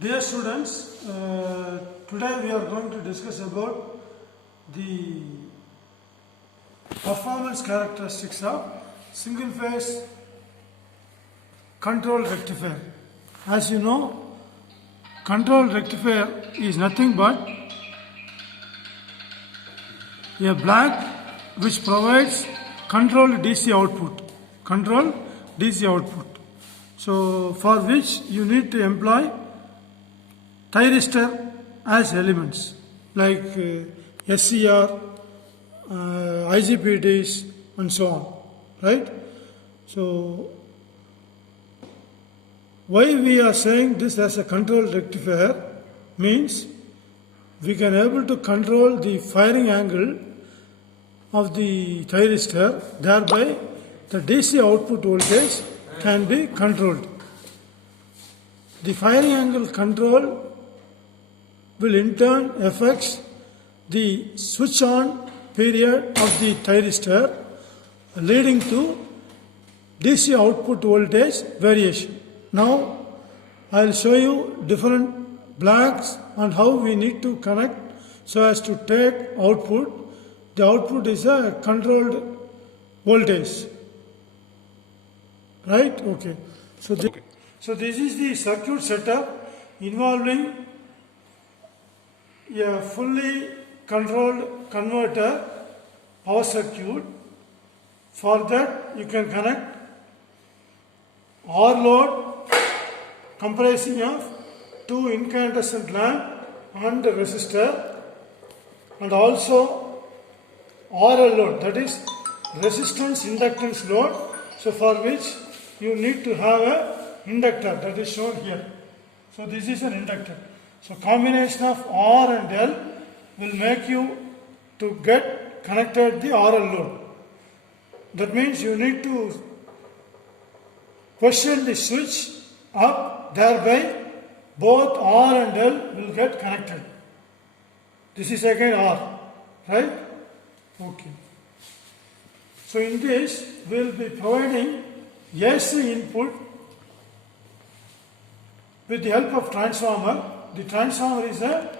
Dear students, today we are going to discuss about the performance characteristics of single phase control rectifier. As you know, control rectifier is nothing but a block which provides controlled DC output. Controlled DC output. So for which you need to employ thyristor as elements like SCR, IGBTs and so on, right? So why we are saying this as a control rectifier means we can able to control the firing angle of the thyristor, thereby the DC output voltage can be controlled. The firing angle control will in turn affect the switch on period of the thyristor, leading to DC output voltage variation. Now I will show you different blocks and how we need to connect so as to take output. The output is a controlled voltage, right? Okay. So this is the circuit setup involving a fully controlled converter power circuit. For that you can connect R load comprising of two incandescent lamp and resistor, and also RL load, that is resistance inductance load. So for which you need to have a inductor, that is shown here. So this is an inductor. So combination of R and L will make you to get connected the RL load. That means you need to question the switch up, thereby both R and L will get connected. This is again R, right? Okay. So in this we will be providing AC input with the help of transformer. The transformer is a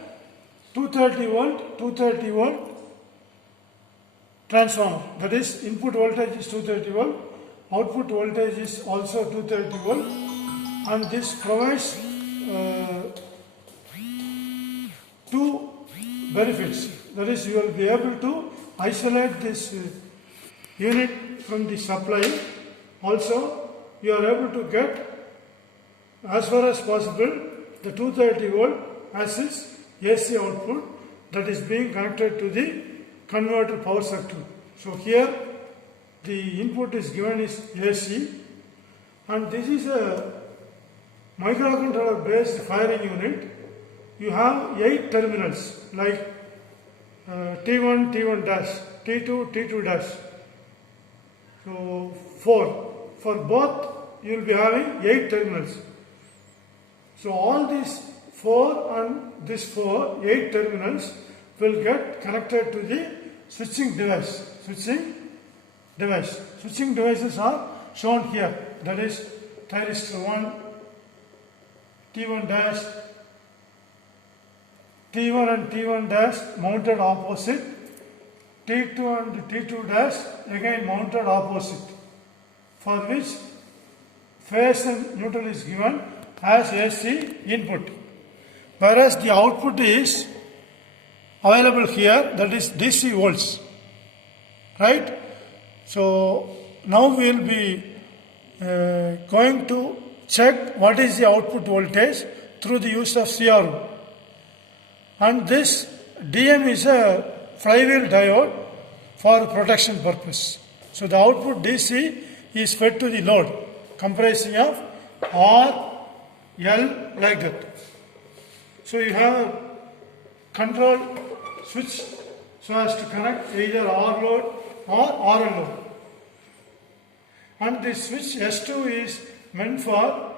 230 volt transformer. That is, input voltage is 230 volt, output voltage is also 230 volt, and this provides two benefits. That is, you will be able to isolate this unit from the supply. Also, you are able to get as far as possible the 230 volt as is AC output that is being connected to the converter power circuit. So here the input is given is AC, and this is a microcontroller based firing unit. You have 8 terminals like T1, T1 dash, T2, T2 dash. So 4. For both you will be having 8 terminals. So all these 4 and this 4, 8 terminals will get connected to the switching device. Switching devices are shown here. That is thyristor 1, T1 dash, T1 and T1 dash mounted opposite, T2 and T2 dash again mounted opposite, for which phase and neutral is given as AC input, whereas the output is available here, that is DC volts, right? So now we will be going to check what is the output voltage through the use of CRO, and this DM is a flywheel diode for protection purpose. So the output DC is fed to the load comprising of R, L, like that. So you have a control switch so as to connect either R load or RL load. And this switch S2 is meant for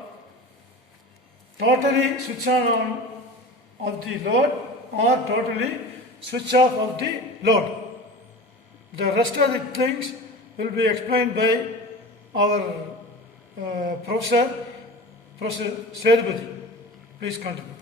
totally switch on of the load or totally switch off of the load. The rest of the things will be explained by our Professor Sethupathi. Please continue.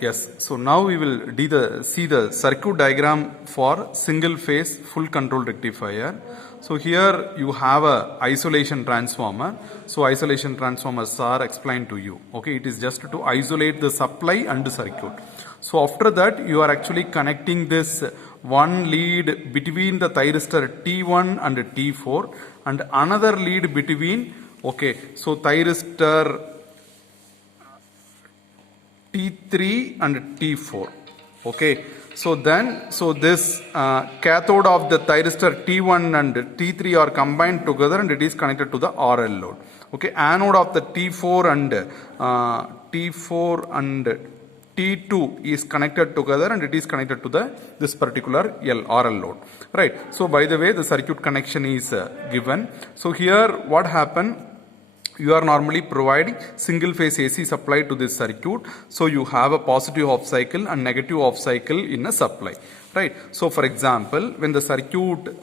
Yes, so now we will see the circuit diagram for single phase full control rectifier. So here you have a isolation transformer. So isolation transformers are explained to you. Okay, it is just to isolate the supply and circuit. So after that you are actually connecting this one lead between the thyristor T1 and T4 and another lead between, okay, so thyristor T3 and T4. Okay, so this cathode of the thyristor T1 and T3 are combined together and it is connected to the RL load. Okay, anode of the T4 and T2 is connected together and it is connected to this particular RL load. Right. So by the way, the circuit connection is given. So here what happened? You are normally providing single phase AC supply to this circuit. So you have a positive off cycle and negative off cycle in a supply. Right. So for example, when the circuit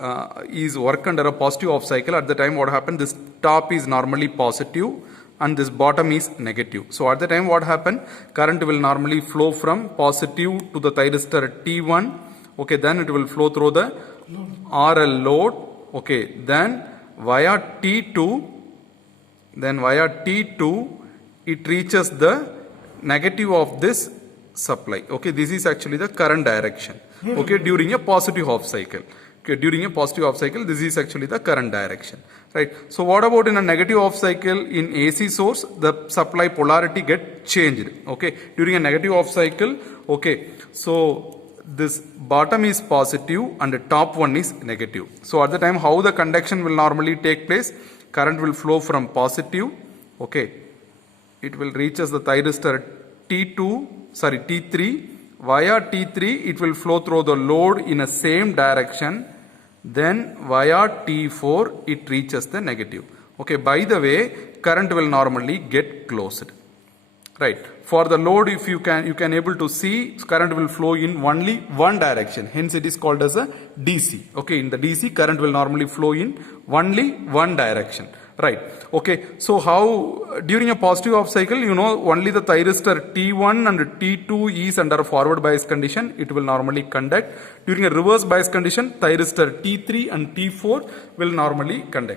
is work under a positive off cycle, at the time what happened? This top is normally positive and this bottom is negative. So at the time what happened? Current will normally flow from positive to the thyristor T1. Okay, then it will flow through the RL load. Okay, then via T2. Then via T2, it reaches the negative of this supply. Okay, this is actually the current direction. Okay, during a positive half cycle. Okay, during a positive half cycle, this is actually the current direction. Right. So what about in a negative half cycle in AC source, the supply polarity get changed. Okay, during a negative half cycle. Okay, so this bottom is positive and the top one is negative. So at the time, how the conduction will normally take place? Current will flow from positive, okay, it will reaches the thyristor T3, via T3 it will flow through the load in a same direction, then via T4 it reaches the negative. Okay, by the way, current will normally get closed. Right. For the load, if you can able to see, current will flow in only one direction. Hence it is called as a DC. Okay, in the DC, current will normally flow in only one direction. Right. Okay. So how during a positive off cycle, you know, only the thyristor T1 and T2 is under a forward bias condition. It will normally conduct. During a reverse bias condition, thyristor T3 and T4 will normally conduct.